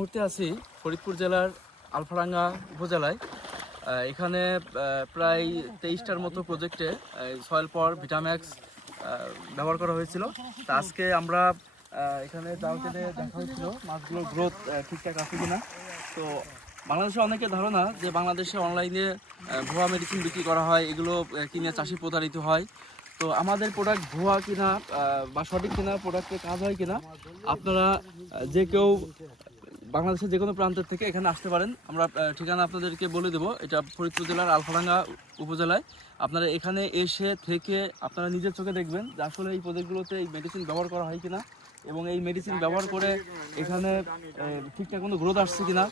মুহূর্তে আছি ফরিদপুর জেলার আলফাডাঙ্গা উপজেলায়। এখানে প্রায় 23টার মতো প্রজেক্টে সয়েল পাওয়ার ভিটাম্যাক্স ব্যবহার করা হয়েছিল। তা আজকে আমরা এখানে জাল কেটে দেখা হয়েছিল মাছগুলোর গ্রোথ ঠিকঠাক আছে কিনা। তো বাংলাদেশে অনেকে ধারণা যে বাংলাদেশে অনলাইনে ভুয়া মেডিসিন বিক্রি করা হয়, এগুলো কিনে চাষি প্রতারিত হয়। তো আমাদের প্রোডাক্ট ভুয়া কিনা বা সঠিক কিনা, প্রোডাক্টে কাজ হয় কিনা, আপনারা যে কেউ বাংলাদেশের যে কোনো প্রান্তের থেকে এখানে আসতে পারেন। আমরা ঠিকানা আপনাদেরকে বলে দেবো। এটা ফরিদপুর জেলার আলফাডাঙ্গা উপজেলায়। আপনারা এখানে এসে থেকে আপনারা নিজের চোখে দেখবেন যে আসলে এই প্রজেক্টগুলোতে এই মেডিসিন ব্যবহার করা হয় কিনা, এবং এই মেডিসিন ব্যবহার করে এখানে ঠিকঠাক কোনো গ্রোথ আসছে কিনা।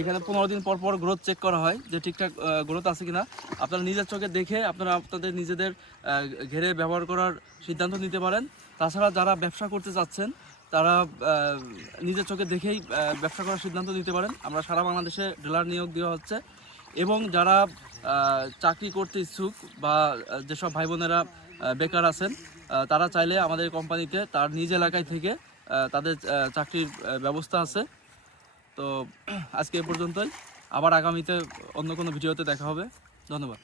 এখানে 15 দিন পর পর গ্রোথ চেক করা হয় যে ঠিকঠাক গ্রোথ আছে কিনা। আপনারা নিজের চোখে দেখে আপনারা আপনাদের নিজেদের ঘেরে ব্যবহার করার সিদ্ধান্ত নিতে পারেন। তাছাড়া যারা ব্যবসা করতে চাচ্ছেন তারা নিজের চোখে দেখেই ব্যবসা করার সিদ্ধান্ত নিতে পারেন। আমরা সারা বাংলাদেশে ডিলার নিয়োগ দেওয়া হচ্ছে, এবং যারা চাকরি করতে ইচ্ছুক বা যেসব ভাই বোনেরা বেকার আছেন তারা চাইলে আমাদের কোম্পানিতে তার নিজ এলাকায় থেকে তাদের চাকরির ব্যবস্থা আছে। তো আজকে এ পর্যন্তই, আবার আগামীতে অন্য কোনো ভিডিওতে দেখা হবে। ধন্যবাদ।